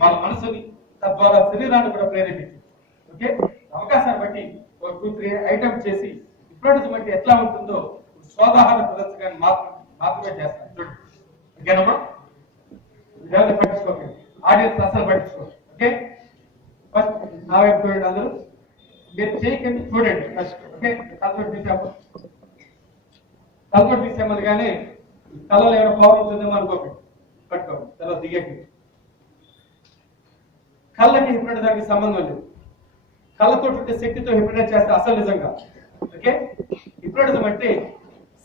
వాళ్ళ మనసుని తద్వారా శరీరాన్ని కూడా ప్రేరేపించింది. ఓకే, అవకాశాన్ని బట్టి ఒక 2-3 ఐటమ్స్ చేసి హిప్నోటిజం అంటే ఎట్లా ఉంటుందో స్వోదాహరణ ప్రదర్శకాన్ని మాత్రమే చేస్తాను. చూడండి, ఓకేనమ్మా, పట్టించుకోకండి, ఆడియన్స్ అసలు పట్టించుకోండి. ఓకే, ఫస్ట్ నా వైపు చూడండి, అందరూ మీరు చేయకండి, చూడండి ఫస్ట్. ఓకే, కల్పట్ తీసేమని కానీ కళలో ఏమైనా పవర్ ఉంటుందేమో అనుకోకండి, పట్టుకోండి. తర్వాత దిగండి. కళ్ళకి హిప్నోటిజానికి సంబంధం లేదు. కళ్ళతో శక్తితో హిప్నోటైజ్ చేస్తే అసలు నిజంగా. ఓకే, హిప్నోటిజం అంటే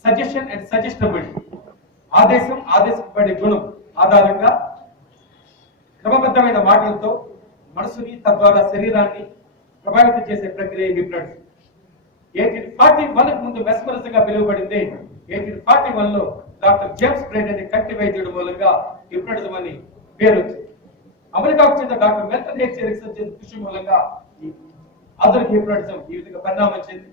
సజెషన్ అండ్ సజెస్టబిలిటీ, ఆదేశపడే గుణం ఆధారంగా క్రమబద్ధమైన మాటలతో మనసుని తద్వారా శరీరాన్ని ప్రభావితం చేసే ప్రక్రియ హిప్నోటిజం. 1841 ముందు మెస్మరిజంగా పిలువబడింది. 1841 లో డాక్టర్ జేమ్స్ బ్రైట్ అనే కంటి వైద్యుడి మూలంగా హిప్నోటిజం అని పేరు వచ్చింది. అమెరికాకు చెందిన డాక్టర్ మెల్టన్ హెచ్ ఎరిక్సన్ చేసిన కృషి మూలంగా ఆధునిక హిప్నోటిజం ఈ విధంగా పరిణామం చెంది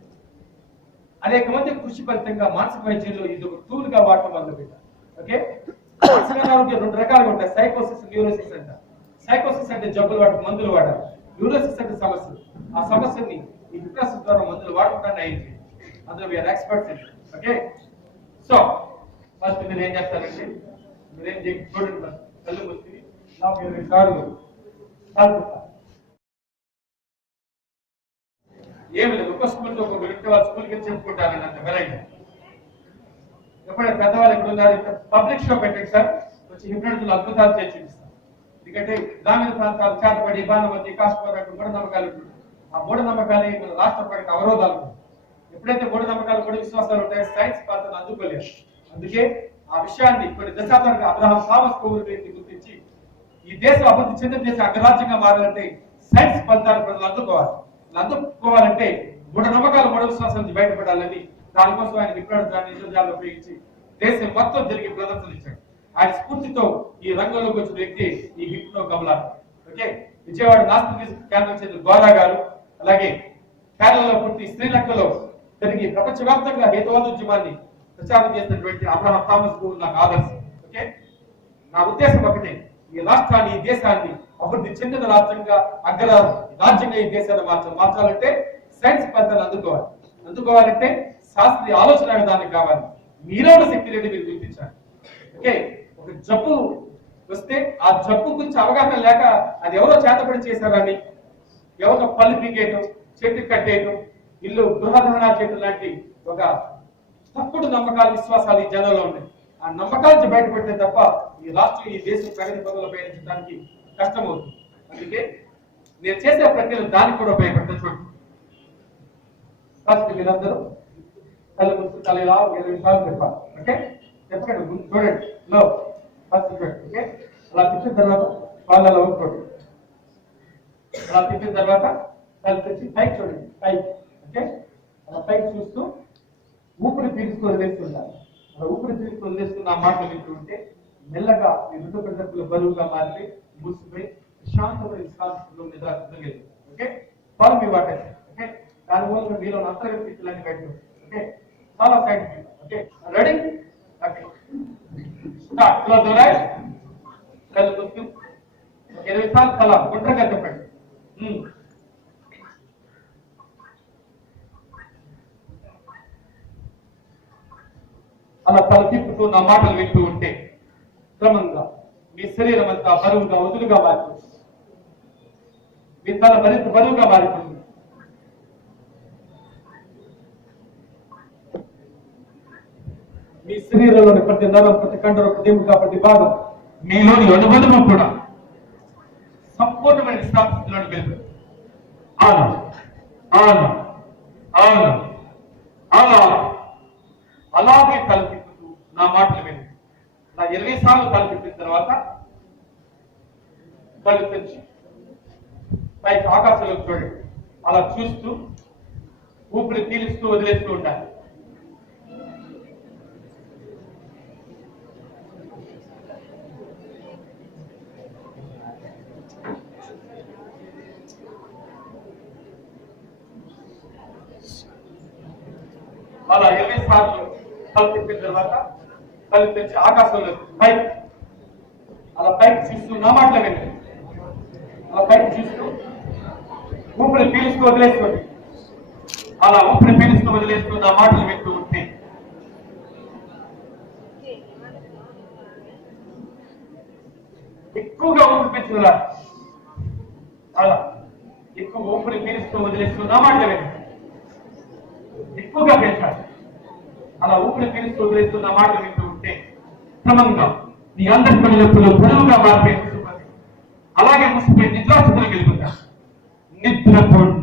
అనేక మంది కృషి ఫలితంగా మానసిక వైద్యంలో ఇది ఒక టూల్ గా వాడటం మొదలుపెట్టారు. ఓకే, మానసిక అనారోగ్యం 2 రకాలుగా ఉంటాయి, సైకోసిస్, న్యూరోసిస్ అంటారు. సైకోసిస్ అంటే జబ్బులు వాటి మందులు వాడాలి, న్యూరోసిస్ అంటే సమస్యలు. ఆ సమస్యని ఈ హిప్నోసిస్ ద్వారా మందులు వాడకుండా నయం చేయాలి. అందులో వీఆర్ ఎక్స్పర్ట్స్ అండి. ఓకే, సో ఫస్ట్ మీరు ఏం చేస్తారంటే మీరేం చూడండి, కళ్ళు మూసి నా 20 సార్లు ఏమి లేదు. ఒక స్కూల్తో ఒక వ్యక్తి వాళ్ళ స్కూల్కి వెళ్ళి చెప్పుకుంటారండి, అంత వెరైటీ. ఎప్పుడైనా పెద్దవాళ్ళు ఎక్కడ ఉన్నారు, పబ్లిక్ షో పెట్టండి సార్, వచ్చి హిప్నోటిజం అద్భుతాలు చేసి చూపిస్తాం. ఎందుకంటే గ్రామీణ ప్రాంతాలు చేతపడి బాణవతి కాసుకోవడానికి మూఢనమ్మకాలు ఉంటుంది. ఆ మూఢనమ్మకాలే మన రాష్ట్ర ప్రజలకు అవరోధాలు ఉంటాయి. ఎప్పుడైతే మూఢనమ్మకాలు మూఢ విశ్వాసాలు ఉంటాయో సైన్స్ పాత్రను అందుకోలేదు. అందుకే ఆ విషయాన్ని కొన్ని దశాబ్దాలుగా అబ్రహాం థామస్ కోవిడ్ గుర్తించి ఈ దేశం అభివృద్ధి చెందిన దేశం అగ్రరాజ్యంగా మారాలంటే సైన్స్ ఫలితాలు ప్రజలు అందుకోవాలంటే మూఢనమ్మకాలు మూఢ విశ్వాసాల నుంచి బయటపడాలని దానికోసం ఆయన హిప్నోటిజాన్ని ఇంద్రజాలను ఉపయోగించి దేశం మొత్తం తిరిగి ప్రదర్శన ఇచ్చాడు. ఆయన స్ఫూర్తితో ఈ రంగంలోకి వచ్చిన వ్యక్తి ఈ హిప్నో కమలా. ఓకే, విజయవాడ నాస్తిక కేంద్రం చెందిన గోరా గారు, అలాగే కేరళలో పుట్టి శ్రీలంకలో తిరిగి ప్రపంచవ్యాప్తంగా హేతువాదోద్యమాన్ని ప్రచారం చేసినటువంటి అబ్రహాం థామస్ కు నాకు ఆదర్శం. ఓకే, నా ఉద్దేశం ఒకటే, ఈ రాష్ట్రాన్ని ఈ దేశాన్ని అభివృద్ధి చెందిన రాష్ట్రంగా రాజ్యంగా ఈ దేశాన్ని మార్చాలంటే సైన్స్ పద్ధతులు అందుకోవాలంటే శాస్త్రీయ ఆలోచన విధానం కావాలి. మీలోని శక్తి రెడ్డి మీరు గుర్తించాలి. ఓకే, ఒక జబ్బు వస్తే ఆ జబ్బు గురించి అవగాహన లేక అది ఎవరో చేతపడి చేశారని, ఎవరో పళ్ళు పీకేయటం, చెట్టు కట్టేయటం, ఇల్లు గృహదహనాలు చేయటం లాంటి ఒక తప్పుడు నమ్మకాలు విశ్వాసాలు ఈ జనంలో ఉన్నాయి. ఆ నమ్మకాల నుంచి బయటపడితే తప్ప ఈ రాష్ట్రం ఈ దేశం ప్రగతి పనులు పయనించడానికి కష్టమవుతుంది. అందుకే నేను చేసే ప్రక్రియలు దానికి కూడా ఉపయోగపడతాను. చూడండి, ఫస్ట్ మీరందరూ కళ్ళు మూసి తల ఇలా 20 సార్లు చెప్పాలి. ఓకే, చెప్పండి, చూడండి లో ఫస్ట్ చూడండి. ఓకే, అలా తిప్పిన తర్వాత వాళ్ళలో చూడండి, అలా తిప్పిన తర్వాత కళ్ళు తెచ్చి పైకి చూడండి, పైకి. ఓకే, అలా పైకి చూస్తూ ఊపిరి పీల్చుకొని వదిలేస్తుండాలి. అలా ఊపిరి పీల్చుకొని వదిలేస్తున్న ఆ మాటలు వింటూ ఉంటే మెల్లగా ఈ 2 ప్రజలు బరువుగా మారితే మూసిపోయి శాంతమైన విశ్వాసంలో నిద్రగలిగింది. Okay, follow me water. Okay, దాని మూలంగా మీలో అంతర్గత స్థితులన్నీ బయట. ఓకే, చాలా scientific. Okay, ready? Okay, start. Close your eyes. కళ్ళు మూసి 20 సార్లు తల గుండ్రగా చెప్పండి. అలా తల తిప్పుతూ నా మాటలు వింటూ ఉంటే క్రమంగా మీ శరీరం అంతా బరువుగా వదులుగా మారిపోతుంది. మీ తల మరింత బరువుగా మారిపోతుంది. మీ శరీరంలోని ప్రతి నరం, ప్రతి కండరం, ప్రతి ఎముక, ప్రతి భాగం, మీలోని అనుబంధం కూడా సంపూర్ణమైన స్థాపిస్తులను వెళ్తుంది. అలాగే తల తిప్పుతూ నా మాటలు విని నా 20 సార్లు తల తిప్పిన తర్వాత కళ్ళు తెచ్చి పైకి ఆకాశంలోకి చూడండి. అలా చూస్తూ ఊపిరి పీలుస్తూ వదిలేస్తూ ఉండాలి. అలా 20 సార్లు కళ్ళు తిప్పిన తర్వాత కళ్ళు తెచ్చి ఆకాశంలో పైకి అలా పైకి చూస్తూ నా మాటలు వినండి. ఆ పైకి చూస్తూ ఊపిరి పీలుస్తూ వదిలేసుకోండి. అలా ఊపిరి పీలుస్తూ వదిలేస్తూ నా మాటలు వింటూ ఉంటే ఎక్కువగా ఊపిరి పీల్చుకురా. అలా ఎక్కువ ఊపిరి పీలుస్తూ వదిలేస్తూ నా మాటలు వింటూ ఎక్కువగా పెంచాలి. అలా ఊపిరి పీలుస్తూ వదిలేస్తూ నా మాటలు వింటూ ఉంటే క్రమంగా మీ అందరి కళ్ళెప్పులు పొడవుగా మారిపోయి అలాగే ముసిపోయి నిద్రాస్థితులకు వెళ్ళిపోతా. నిద్రపోండి,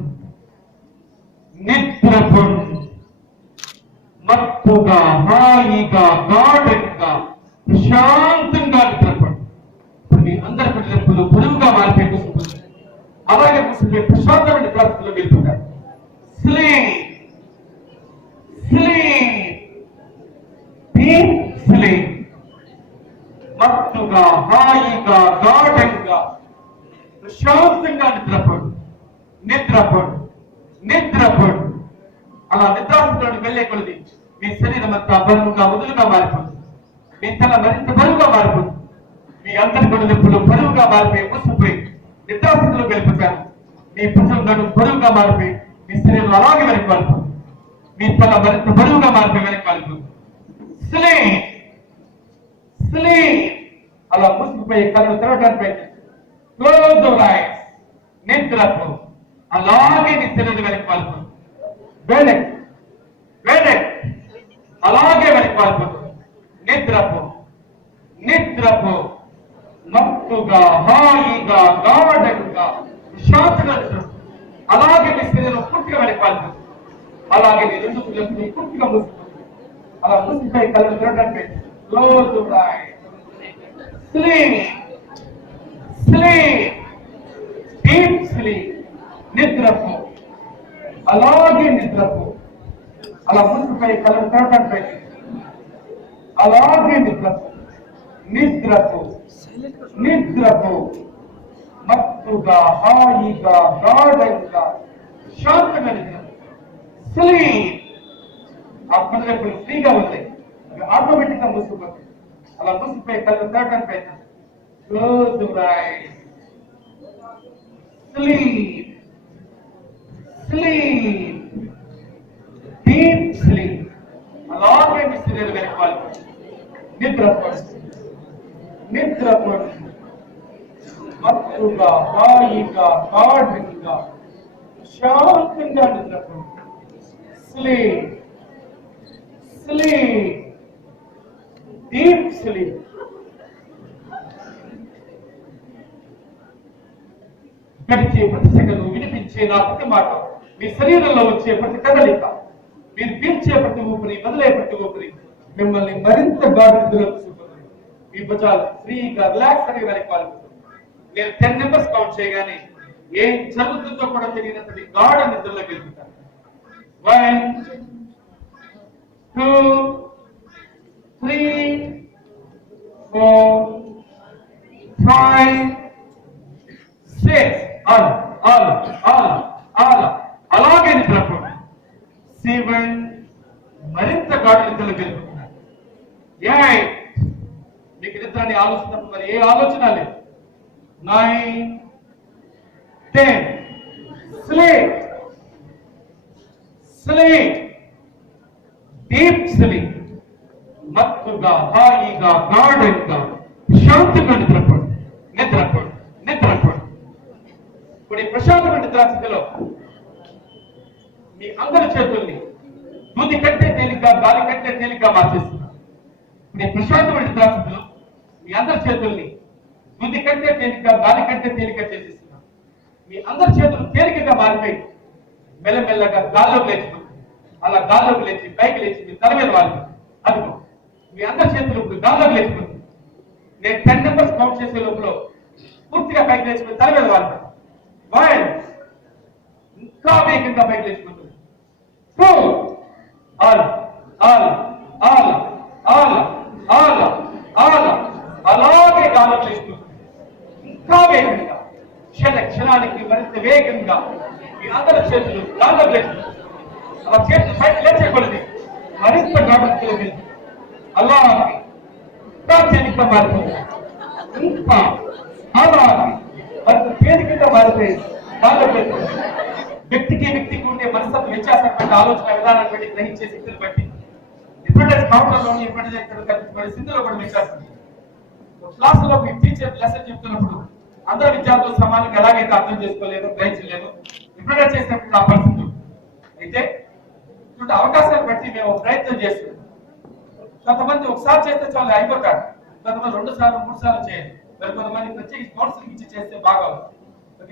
నిద్రపోండి, మత్తుగా హాయిగా గాఢంగా ప్రశాంతంగా నిద్రపోండి. ఇప్పుడు మీ అందరి కళ్ళెప్పులు పొడవుగా మారిపోయి ముసిపోతుంది. అలాగే ముసిపోయి ప్రశాంతమైన నిద్రాస్థితులకు వెళ్ళిపోతారు. Sleep, sleep, deep sleep. మత్తుగా హాయిగా గాఢంగా ప్రశాంతంగా నిద్రపోండి, నిద్రపోండి, నిద్రపోండి. అలా నిద్రాస్థితిలోకి వెళ్లే కొలది మీ శరీరం అంతా బరువుగా వదులుగా మారిపోతుంది. మీ తల మరింత బరువుగా మారిపోతుంది. మీ అందరి గొడవెప్పులు బరువుగా మారిపోయి మూసిపోయి నిద్రాస్థితిలోకి వెళ్ళిపోతారు. మీ భుజం నడు బరువుగా మారిపోయి మీ శరీరం అలాగే వెనక్కి మారిపోతుంది. మీ తల మరింత బరువుగా మారిపోయి వెనక్కి మారిపోతుంది. Sleep, sleep. అలా మూసుకుపోయి కళ్ళు తెరవడానికి ప్రయత్నించండి. Close your ice. నిద్రపో. అలాగే నీ శరీరం వెనక్కి మారిపోతుంది. వెనక్కి, వెనక్కి, అలాగే వెనక్కి మారిపోతుంది. నిద్రపో, నిద్రపో. మత్తుగా హాయిగా గాఢంగా శాంతంగా నిద్రపో. అలాగే నీ శరీరం పూర్తిగా వెనక్కి మారిపోతుంది. అలాగే నీ రెండు పిల్లలు పూర్తిగా మూసుకుపోతుంది. అలా మూసుకుపోయి కళ్ళు తెరవడానికి ప్రయత్నించండి. Close your ice. Sleep, sleep, deep sleep. నిద్రపో. అలాగే నిద్రపో. అలా ముసుపై కళ్ళు తెరవడానికి ప్రయత్నించండి. అలాగే నిద్రపో, నిద్రపో, నిద్రపో. మత్తుగా హాయిగా గాఢంగా శాంతంగా నిద్రపో. స్లీప్. ఆ కళ్ళెప్పుడు ఫ్రీగా ఉంటాయి. అవి ఆటోమేటిక్ గా మూసుకుపోతాయి. అలా మూసిపోయి కళ్ళు తెరవడానికి ప్రయత్నించండి. Close your ice. Sleep, sleep, deep sleep. అలాగే మీ శరీరం వెనక్కి మారిపోతుంది. నిద్రపోండి, నిద్రపోండి. మత్తుగా హాయిగా గాఢంగా శాంతంగా నిద్రపోండి. Sleep, sleep, deep sleep. గడిచే ప్రతి సెకను వినిపించే నా ప్రతి మాట, మీ శరీరంలో వచ్చే ప్రతి కదలిక, మీరు పీల్చే ప్రతి ఊపిరి, వదిలే ప్రతి ఊపిరి మిమ్మల్ని మరింత గాఢనిద్రలోకి చూపుతుంది. మీ భుజాలు ఫ్రీగా రిలాక్స్ అని వెనక్కి వాలిపోతుంది. నేను 10 నెంబర్స్ కౌంట్ చేయగానే ఏం జరుగుతుందో కూడా తెలియనంతటి గాఢ నిద్రలోకి వెళ్తుంటాను. 1, 2, 3, 4, 5, 6. అలాగే నిద్రపోండి. 7. మరింత గాఢ నిద్రలోకి వెళ్ళిపోతున్నారు. 8. మీకు నిద్రని ఆలోచన మరి ఏ ఆలోచన లేదు. 9, 10. Sleep, sleep, deep sleep. మత్తుగా హాయిగా గాఢంగా శాంతంగా నిద్రపోండి, నిద్రపోండి, నిద్రపోండి. ఇప్పుడు ఈ ప్రశాంతమైన నిద్రాస్థితిలో మీ అందరి చేతుల్ని దూది కంటే తేలిక, గాలి కంటే తేలిక మార్చేస్తున్నారు. ఇప్పుడు ఈ ప్రశాంతమైన నిద్రాస్థితిలో మీ అందరి చేతుల్ని దూది కంటే తేలిక, గాలి కంటే తేలిక చేసేస్తున్నారు. మీ అందరి చేతులు తేలికగా మారిపోయి మెల్లమెల్లగా గాల్లోకి లేచిపోతుంది. అలా గాల్లోకి లేచి పైకి లేచి మీ తల మీద వాలిపోతుంది. అదిగో మీ అందరి చేతులు ఇప్పుడు గాల్లోకి లేచిపోతుంది. నేను 10 నెంబర్స్ కౌంట్ చేసే లోపల పూర్తిగా పైకి లేచిపోయి తల మీద వాలిపోతుంది. 1. ఇంకా వేగంగా పైకి లేచిపోతుంది. 2. అలాగే గాల్లోకి లేచిపోతుంది. ఇంకా వేగంగా క్షణానికి మరింత వేగంగా మీ అందరి చేతులు గాల్లోకి లేచిపోతుంది. అలా చేతులు పైకి లేచకూడదు. మరింత గాఢంగా వెళ్తుంది. అలాగే ఇంకా తేలిక మారిపోతుంది. ఇంకా అలాగే మరింత తేలికగా ఆలోచన విధానాన్ని బట్టి గ్రహించే శక్తిని బట్టి డిఫరెంట్ కౌంటర్లో ఇప్పటికే ఇక్కడ కల్పించబడి సింధులో కూడా వ్యత్యాసం. క్లాసులో మీ టీచర్ లెసన్ చెప్తున్నప్పుడు అందరు విద్యార్థులు సమానంగా ఎలాగైతే అర్థం చేసుకోలేదు గ్రహించలేదు ఇప్పుడే చేసినప్పుడు ఆ పరిస్థితులు అయితే ఇటువంటి అవకాశాలు బట్టి మేము ప్రయత్నం చేస్తున్నాం. కొంతమంది ఒకసారి చేస్తే చాలు అయిపోతారు, కొంతమంది 2 సార్లు 3 సార్లు చేయాలి, మరి కొంతమంది ప్రత్యేక కౌన్సిలింగ్ ఇచ్చి చేస్తే బాగా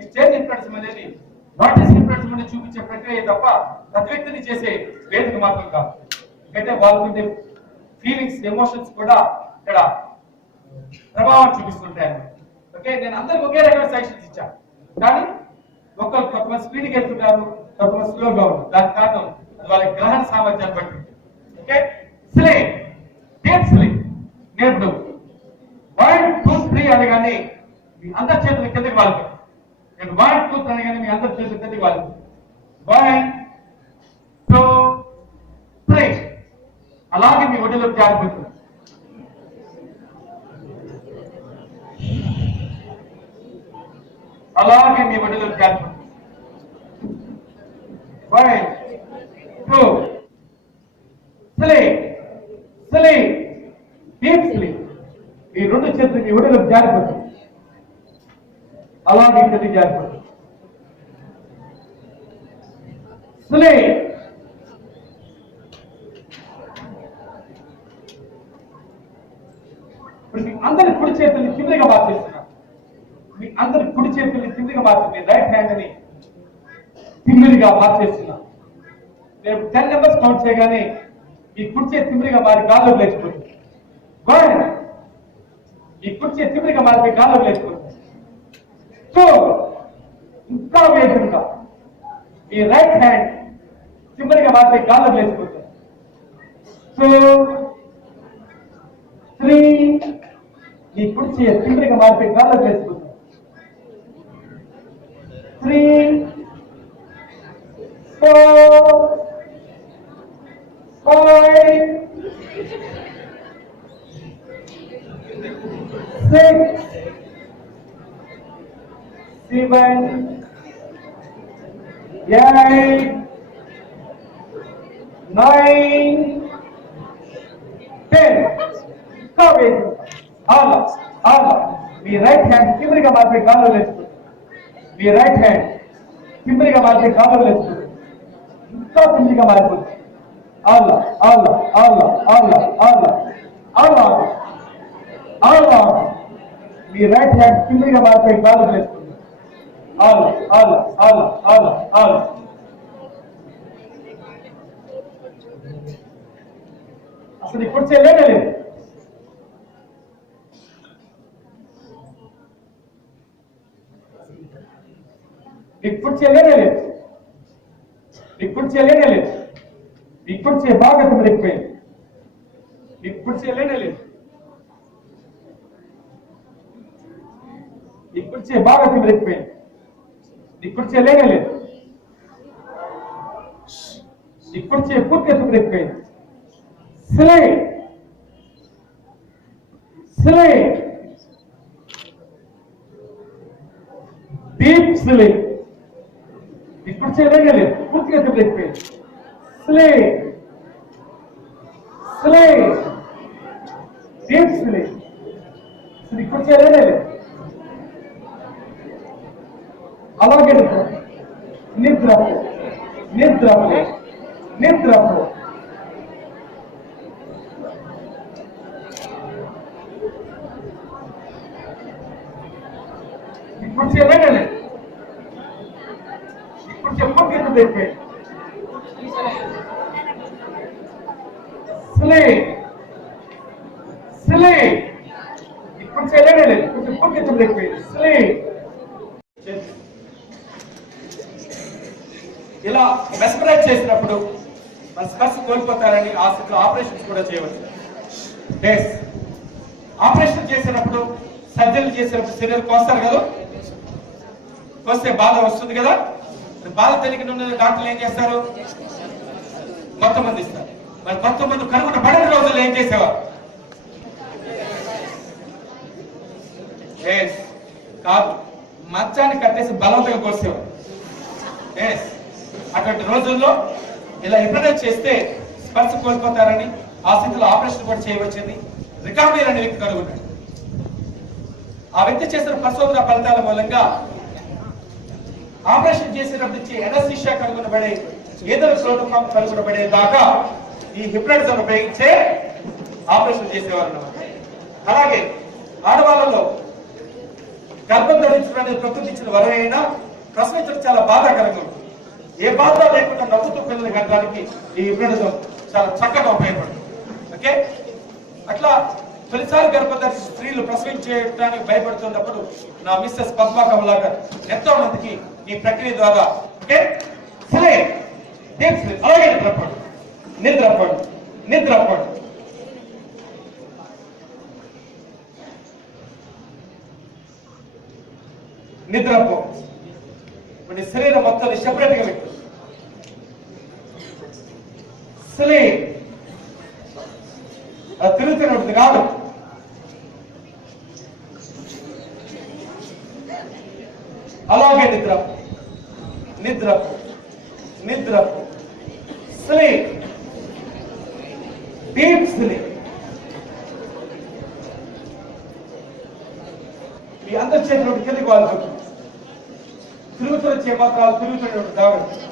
స్టేజ్ హిప్నోటిజం అనేది వాట్ ఈస్ హిప్నోటిజం అనేది చూపించే ప్రక్రియ తప్ప ప్రతి వ్యక్తిని చేసే వేదిక మాత్రం కాదు. అంటే వాళ్ళ ఫీలింగ్స్ ఎమోషన్స్ కూడా ఇక్కడ ప్రభావం చూపిస్తుంటాయి. ఓకే, నేను అందరికి ఒకే రకమైన సజెషన్స్ ఇచ్చాను, కానీ కొంతమంది స్పీడ్కి వెళ్తున్నారు, కొంతమంది స్లోగా ఉన్నారు. దానికి కారణం వాళ్ళ గ్రహణ సామర్థ్యాన్ని బట్టి. ఓకే, స్లీప్ డీప్ స్లీప్ నేర్పుడు 1 2 3 అనగానే మీ అందరి చేతుల కిందకి వాళ్ళు. నేను 1 2 3 అనగానే మీ అందరి చేతుల కిందకి వాళ్ళు. 1 2 3 అలాగే మీ ఒడిలో జారిపోతుంది. అలాగే మీ ఒడిలో జారిపోతుంది. 1 2 స్లీప్ స్లీప్ డీప్ స్లీప్. ఈ 2 చేతులు మీ ఒడిలో జారిపోతుంది. అలాగే కిందకి జారిపోతుంది. స్లీప్ ఇప్పుడు మీ అందరి కుడి చేతుల్ని కిందగా మార్చేస్తున్నారు. మీ అందరి కుడి చేతుల్ని కిందగా మార్చి రైట్ హ్యాండ్ ని తిమ్మిరిగా మార్చేస్తున్నా. రేపు 10 నెంబర్స్ కౌంట్ చేయగానే ఈ కుడి చేతి తిమ్మిరిగా మారి గాల్లో లేచిపోతుంది. ఈ కుడి చేతి తిమ్మిరిగా మారి గాల్లో లేచిపోతుంది. సో ఇంకా వేగంగా ఈ రైట్ హ్యాండ్ తిమ్మిరిగా మారి గాల్లో లేచిపోతుంది. సో 3 ఈ కుడి చేతి తిమ్మిరిగా మారి గాల్లో లేచిపోతుంది. 3 4 5 6 7 8 9 10 మీ రైట్ హ్యాండ్ కిందగా మార్పే గాల్లో లేచుతుంది. మీ రైట్ హ్యాండ్ కిందగా మార్పే గాల్లో లేచుతుంది. ఇంకా కిందగా మారిపోతుంది. అల్లా అల్లా అల్లా అల్లా అల్లా అల్లా అల్లా మీ రైట్ హ్యాండ్ కిందగా మార్పే గాల్లో లేచుతుంది. అల్లా అల్లా అల్లా అల్లా అల్లా. అసలు ఇప్పుడు చేయలేనే లేదు. ఇప్పుడు చేయలేనే లేదు. ఇప్పుడు చేయలేనే లేదు. ఇప్పుడు చే బాగా తిరిగిపోయింది. ఇప్పుడు చేయలేనే లేదు. ఇప్పుడు చే బాగా తిరిగిపోయింది. ఇప్పుడు చేయలేనే లేదు. ఇప్పుడు చే పూర్తిగా తిరిగిపోయింది. Sleep sleep deep sleep. ఇప్పుడు చేయలేనే లేదు. పూర్తిగా తిరిగిపోయింది. Sleep sleep deep sleep. ఇప్పుడు చేయలేనే లేదు. అలాగే నిద్రపో నిద్రపో నిద్రపో. ఇప్పుడు చేయలేనే లేదు. ఇప్పుడు చెప్పకుండా అయిపోయింది. Sleep sleep. ఇప్పుడు చేయలేనే లేదు. ఇప్పుడు చెప్పకుండా అయిపోయింది. స్లీప్. ఇలా మెస్పరైజ్ చేసినప్పుడు మన స్పర్శ కోల్పోతారని ఆ స్థితిలో ఆపరేషన్స్ కూడా చేయవచ్చు. ఆపరేషన్ చేసినప్పుడు సర్జరీ చేసినప్పుడు శరీరం కోస్తారు కదా, కోస్తే బాధ వస్తుంది కదా. బాధ తెలియకుండా డాక్టర్లు ఏం చేస్తారు? మొత్తం మంది ఇస్తారు. మరి మొత్తం మంది కనుగొన్న పడని రోజుల్లో ఏం చేసేవారు? కాదు, మంచాన్ని కట్టేసి బలవంతంగా కోసేవారు. అటువంటి రోజుల్లో ఇలా హిప్నటైజ్ చేస్తే స్పర్శ కోల్పోతారని, ఆ స్థితిలో ఆపరేషన్ కూడా చేయవచ్చని రికార్డర్ అనే వ్యక్తి కనుగొన్నాడు. ఆ వ్యక్తి చేసిన పరిశోధన ఫలితాల మూలంగా ఆపరేషన్ చేసేటప్పుడు ఎనస్థీషియా కనుగొనబడే, ఏదో ప్రోటోకాల్ కనుగొనబడే దాకా ఈ హిప్నటిజం ఉపయోగించే ఆపరేషన్ చేసేవారు అన్నమాట. అలాగే ఆడవాళ్ళలో గర్భం ధరించడం అనేది ప్రకృతి ఇచ్చిన వరమైనా ప్రసవించడం చాలా బాధాకరంగా ఉంటుంది. ఏ బాధ లేకుండా నవ్వుతూ పిల్లలు కట్టడానికి ఈ హిప్నటిజం చాలా చక్కగా ఉపయోగపడుతుంది. ఓకే, అట్లా తొలిసారి గర్భధర్షి స్త్రీలు ప్రసవించడానికి భయపడుతున్నప్పుడు నా మిస్సెస్ పద్మా కమలాకర్ ఎంతో మందికి ఈ ప్రక్రియ ద్వారా అలాగే నిద్రపడు నిద్రపడు నిద్రపడు నిద్రపో నీ శరీరం మొత్తం సెపరేట్ గా పెట్టు. స్లీప్ అది తిరుగుతున్నది కాదు. అలాగే నిద్ర నిద్ర నిద్ర స్లీప్ డీప్ స్లీప్. మీ అందరి చేతిలో కిందకి వాళ్ళిపోతుంది. తిరుగుతున్న చేపత్రాలు తిరుగుతున్నటువంటి జాగ్రత్త.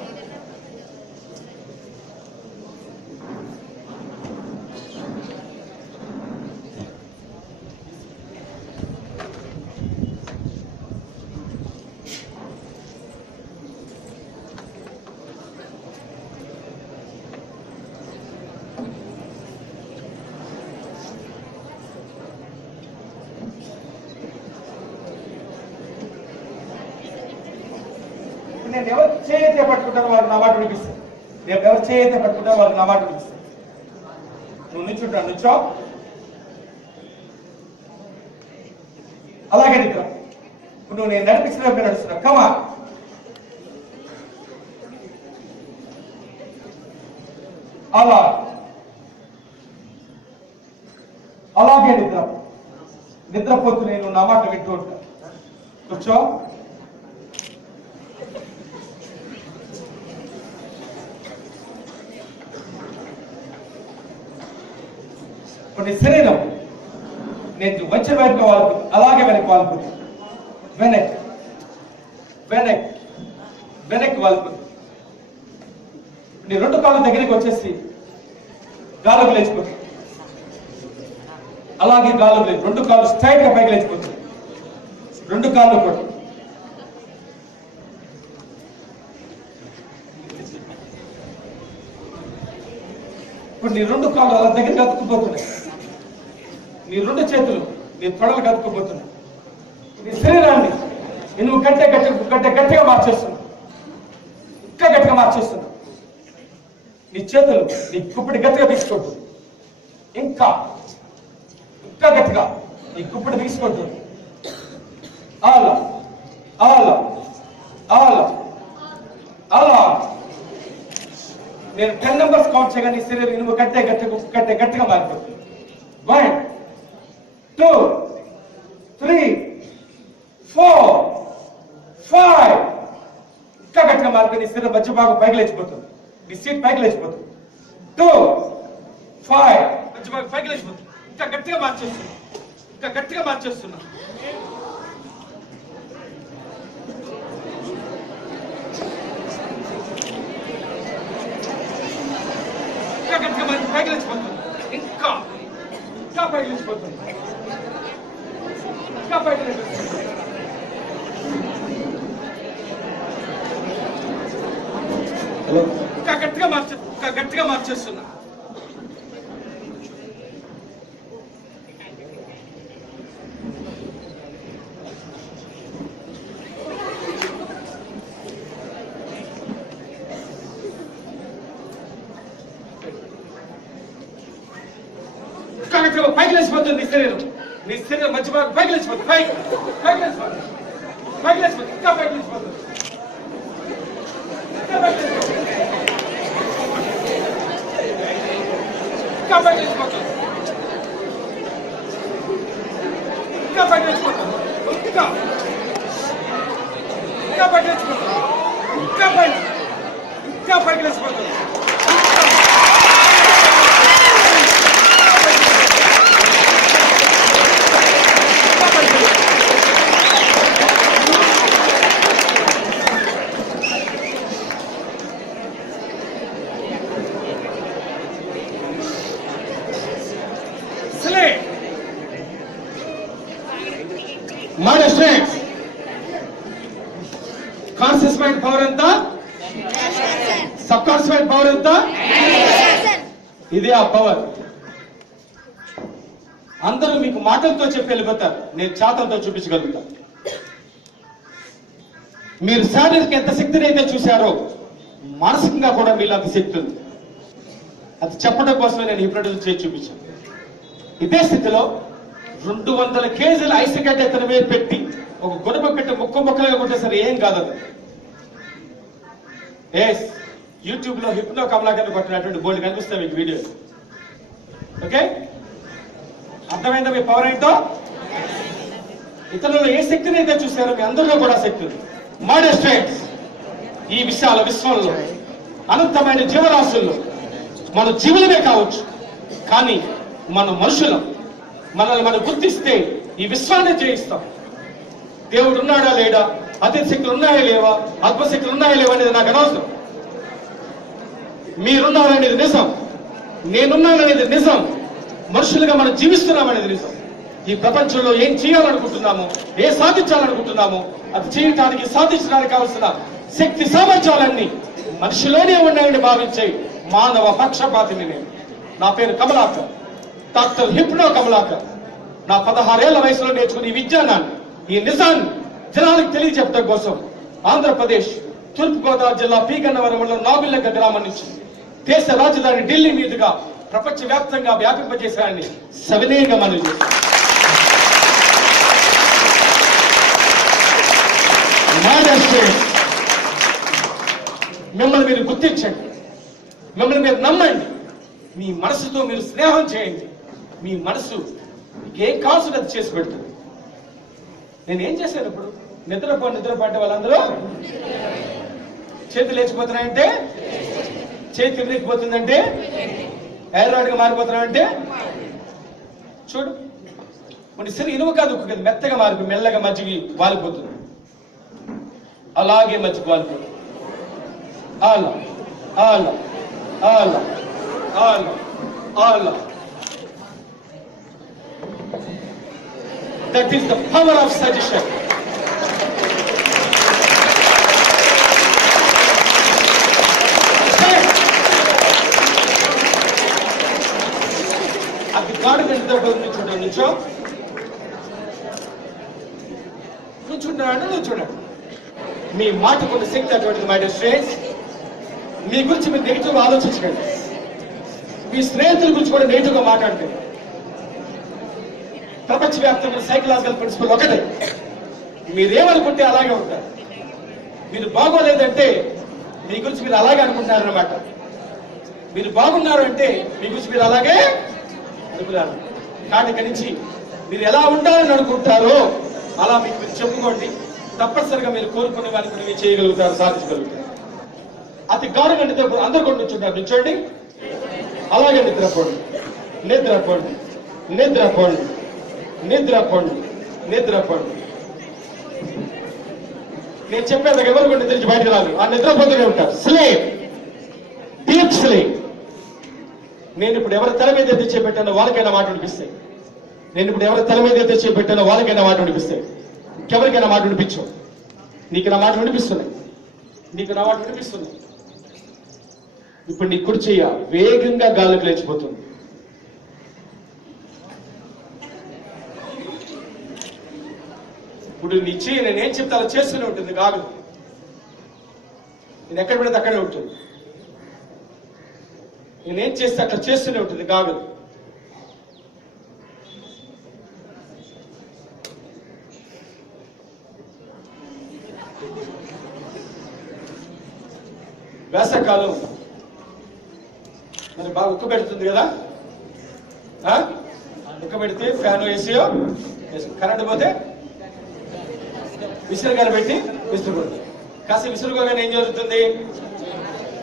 నేను ఎవరు చేయతే పట్టుకుంటారో వాళ్ళకి నా మాట వినిపిస్తాను. నేను ఎవరు చేయతే పట్టుకుంటారో వాళ్ళకి నా మాట వినిపిస్తాను. నువ్వు నిల్చుంటా నుంచో. అలాగే నిద్ర. నువ్వు నేను నడిపించిన నడుస్తున్నావు. కమా అలా అలాగే నిద్ర. నిద్రపోతూ నేను నా మాట వింటూ ఉంటా. కూర్చో. కొన్ని శరీరం నేను వచ్చే వైపుగా వాళ్ళకు అలాగే వెనక్కి వాళ్ళకు వెనక్కి వెనక్కి వెనక్కి వాళ్ళకు నీ రెండు కాళ్ళ దగ్గరికి వచ్చేసి గాలకు లేచిపోతుంది. అలాగే గాలకు లేచి రెండు కాళ్ళు స్ట్రైట్ గా పైకి లేచిపోతుంది. రెండు కాళ్ళు కూడా ఇప్పుడు నీ రెండు కాళ్ళు అలా దగ్గర కతుక్కుపోతున్నాయి. నీ రెండు చేతులు నీ తొడలు కతుక్కుపోతున్నాయి. నీ శరీరాన్ని నువ్వు గట్టిగా మార్చేస్తున్నావు. ఇంకా గట్టిగా మార్చేస్తున్నావు. నీ చేతులు నీ కుప్పిడి గట్టిగా తీసుకుంటుంది. ఇంకా ఇంకా గట్టిగా నీ కుప్పిడి తీసుకుంటుంది. అలా అలా అలా అలా నేను 10 numbers కౌంట్ చేయగా నీ శరీరం నువ్వు గట్టిగా మారిపోతుంది. 1 2 3 4 5 ఇంకా గట్టిగా మారిపోయి నీ శరీరం మధ్య భాగం పైకి లేచిపోతుంది. నీ సీట్ పైకి లేచిపోతుంది. 2 5 మధ్య భాగం పైకి లేచిపోతుంది. ఇంకా గట్టిగా మార్చేస్తున్నా. ఇంకా గట్టిగా మార్చేస్తున్నా. పైకి లేచిపోతుంది. ఇంకా ఇంకా పైకి లేచిపోతుంది. ఇంకా పైకి లేచిపోతుంది. ఇంకా గట్టిగా మార్చేస్తున్నా. పైకి లేచిపోతుంది. నీ శరీరం మధ్య భాగం పైకి లేచిపోతుంది. పైకి లేచిపోతుంది. పైకి లేచిపోతుంది. ఇంకా పైకి లేచిపోతుంది. ఇంకా పైకి లేచిపోతుంది. ఇంకా పైకి లేచిపోతుంది. ఇంకా పైకి లేచిపోతుంది. ఇంకా ఇంకా పైకి లేచిపోతుంది. ఇంకా పైకి లేచిపోతుంది. ఇదే ఆ పవర్. అందరూ మీకు మాటలతో చెప్పి వెళ్ళిపోతారు, నేను చేతలతో చూపించగలుగుతాను. మీరు శారీరక ఎంత శక్తిని అయితే చూశారో మానసికంగా కూడా మీలో అంత శక్తి ఉంది. అది చెప్పడం కోసమే నేను హిప్నోటిజం చేసి చూపించాను. ఇదే స్థితిలో 200 కేజీల ఐస్ గడ్డ ఎత్తన మీద పెట్టి ఒక గుణప పెట్టి ముక్కలుగా కొట్టేసరి ఏం కాదు. ఎస్, యూట్యూబ్ లో హిప్నో కమలాకర్ కొట్టినటువంటి బోర్డు కనిపిస్తాయి మీకు వీడియో. ఓకే, అర్థమైందా మీ పవర్ ఏంటో? ఇతరులలో ఏ శక్తిని అయితే చూసారో మీ అందరిలో కూడా శక్తి ఉంది. మాడెస్ట్రేట్స్, ఈ విశాల విశ్వంలో అనంతమైన జీవరాశుల్లో మన జీవులమే కావచ్చు, కానీ మన మనుషులం. మనల్ని మనం గుర్తిస్తే ఈ విశ్వాన్ని జయిస్తాం. దేవుడు ఉన్నాడా లేడా, అతి శక్తులు ఉన్నాయా లేవా, ఆత్మశక్తులు ఉన్నాయా లేవా అనేది నాకు అనవసరం. మీరున్నారనేది నిజం, నేనున్నాననేది నిజం, మనుషులుగా మనం జీవిస్తున్నామనేది నిజం. ఈ ప్రపంచంలో ఏం చేయాలనుకుంటున్నామో, ఏ సాధించాలనుకుంటున్నామో అది చేయటానికి, సాధించడానికి కావలసిన శక్తి సామర్థ్యాలన్నీ మనిషిలోనే ఉన్నాయని భావించే మానవ పక్షపాతిని నేను. నా పేరు కమలాకర్, డాక్టర్ హిప్నో కమలాకర్. నా 16 ఏళ్ల వయసులో నేర్చుకుని ఈ విజ్ఞానాన్ని, ఈ నిజాన్ని జనాలకు తెలియజెప్పడం కోసం ఆంధ్రప్రదేశ్ తూర్పుగోదావరి జిల్లా పీగన్నవరం మండలం నాగులెక్క గ్రామం నుంచి దేశ రాజధాని ఢిల్లీ మీదుగా ప్రపంచవ్యాప్తంగా వ్యాపింపజేశారని సవినయంగా మనవి చేశారు. మిమ్మల్ని మీరు గుర్తించండి, మిమ్మల్ని మీరు నమ్మండి, మీ మనసుతో మీరు స్నేహం చేయండి. మీ మనసు ఏ కాసు అది చేసి పెడుతుంది. నేనేం చేశాను ఇప్పుడు? నిద్రపంటే వాళ్ళందరూ చేతులు లేచిపోతున్నాయంటే, చేతి విరిగిపోతుందంటే, ఎర్రాడుగా మారిపోతున్నాయంటే చూడు. కొన్ని సరి ఇనుము కాదు, మెత్తగా మారిపోయి మెల్లగా మజ్జిగి వాలిపోతుంది. అలాగే మజ్జిగ వాలిపోతుంది. అలా అలా అలా అలా అలా. That is the power of suggestion. అది గాడు నుంచో నువ్వు చూడండి. మీ మాట కొన్ని శక్తి అటువంటిది. మై డియర్ ఫ్రెండ్స్, మీ గురించి మీరు నెగిటివ్ గా ఆలోచించకండి. మీ స్నేహితుల గురించి కూడా నెగిటివ్ గా మాట్లాడండి. ప్రపంచవ్యాప్తంగా సైకలాజికల్ ప్రిన్సిపల్ ఒకటే, మీరేమనుకుంటే అలాగే ఉంటారు. మీరు బాగోలేదంటే మీ గురించి మీరు అలాగే అనుకుంటున్నారన్నమాట. మీరు బాగున్నారు అంటే మీ గురించి మీరు అలాగే అనుకున్నారు. కానీ ఇక్కడి నుంచి మీరు ఎలా ఉండాలని అనుకుంటారో అలా మీకు మీరు చెప్పుకోండి. తప్పనిసరిగా మీరు కోరుకునే వారికి మీరు చేయగలుగుతారు, సాధించగలుగుతారు. అతి గాఢంగా నిద్రపోండి. అందరు కూడా నుంచుంటారు, నుంచోండి. అలాగే నిద్రపోండి, నిద్రపోండి, నిద్రపోండి, నిద్రపోండి, నిద్రపోండి. నేను చెప్పేది ఎవరు కూడా నిద్ర నుంచి బయటకు రాదు, ఆ నిద్రపోతూనే ఉంటారు. Sleep, deep sleep. నేను ఇప్పుడు ఎవరి తల మీద తెచ్చి పెట్టానో వాళ్ళకైనా మాట వినిపిస్తాయి. నేను ఇప్పుడు ఎవరి తల మీద తెచ్చి పెట్టానో వాళ్ళకైనా మాట వినిపిస్తాయి. ఇంకెవరికైనా మాట వినిపించు. నీకు నా మాట వినిపిస్తున్నాయి, నీకు నా మాట వినిపిస్తున్నాయి. ఇప్పుడు నీ కుడి చెయ్య వేగంగా గాలికి లేచిపోతుంది. ఇప్పుడు నీ చెయ్యి నేనేం చెప్తే అలా చేస్తూనే ఉంటుంది, కాదు. నేను ఎక్కడ పెడితే అక్కడే ఉంటుంది. నేనేం చేస్తే అట్లా చేస్తూనే ఉంటుంది, కాదు. వేసవకాలం మరి బాగా ఉక్క పెడుతుంది కదా, ఉక్క పెడితే ఫ్యాన్ వేసియో కరెంట్ పోతే విసురుగానే పెట్టి విసురుకుంటుంది. కాస్త విసురుకోగానే ఏం జరుగుతుంది?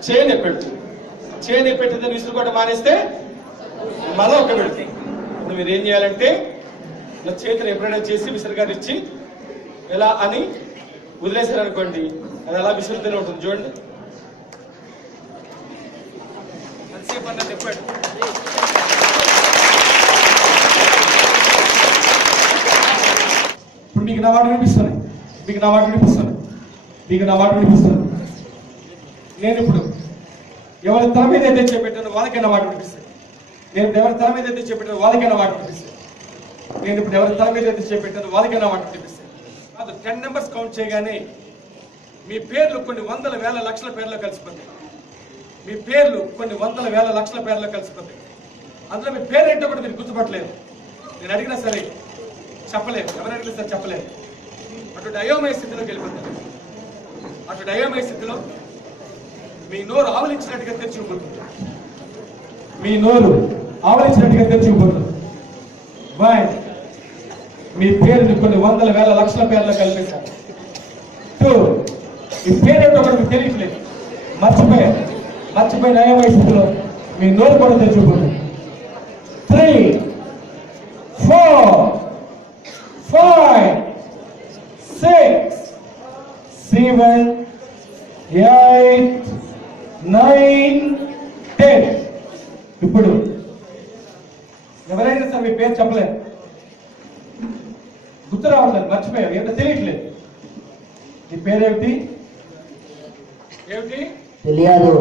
చేయి పెడుతుంది. చేయి పెట్టిందని విసురుకోవడం మానేస్తే మళ్ళా ఉక్క పెడుతుంది. ఇప్పుడు మీరు ఏం చేయాలంటే ఇలా చేతిని ఎప్పుడైనా చేసి విసురుగానే ఇచ్చి ఎలా అని వదిలేశారనుకోండి, అది అలా విసురుతూనే ఉంటుంది. చూడండి, అంతసేపు అన్నది చెప్పాడు. ఇప్పుడు మీకు నా మాట వినిపిస్తున్నాయి, మీకు నా మాట వినిపిస్తున్నాయి, మీకు నా మాట వినిపిస్తున్నాయి. నేను ఇప్పుడు ఎవరి తల మీద ఏదైతే పెట్టానో వాళ్ళకైనా మాట వినిపిస్తాయి. నేను ఎవరి తల మీద ఎత్తి చెప్పిన వాళ్ళకైనా వాటర్ తెప్పిస్తాను. నేను ఇప్పుడు ఎవరి తల మీద ఎత్తి చెప్పిన వాళ్ళకైనా వాటర్ తెప్పిస్తాను. కాదు, 10 నెంబర్స్ కౌంట్ చేయగానే మీ పేర్లు కొన్ని వందల వేల లక్షల పేర్లో కలిసిపోతాయి. మీ పేర్లు కొన్ని వందల వేల లక్షల పేర్లో కలిసిపోతాయి. అందులో మీ పేరు ఏంటో కూడా మీరు గుర్తుపట్టలేదు. నేను అడిగినా సరే చెప్పలేదు, ఎవరు అడిగినా సరే చెప్పలేదు. అటువంటి అయోమయ స్థితిలోకి వెళ్ళిపోతారు. అటువంటి అయోమయ స్థితిలో మీ నోరు ఆవలించినట్టుగా తెరుచుకుపోతుంది. మీ నోరు ఆవలించినట్టుగా తెరుచుకుపోతుంది. మీ పేరుని కొన్ని వందల వేల లక్షల పేర్లో కలిపేశారు. 2, ఈ పేరేంటో కూడా మీకు తెలియట్లేదు, మర్చిపోయిన అయోమయ స్థితిలో మీ నోరు కూడా తెరుచుకుపోతుంది. 3, 4, 5, 6, 7, 8, 9, 10. ఇప్పుడు ఎవరైనా సరే మీ పేరు చెప్పలేదు, గుర్తు రావట్లేదు, మర్చిపోయారు, ఏంటో తెలియట్లేదు. నీ పేరేమిటి? తెలియదు.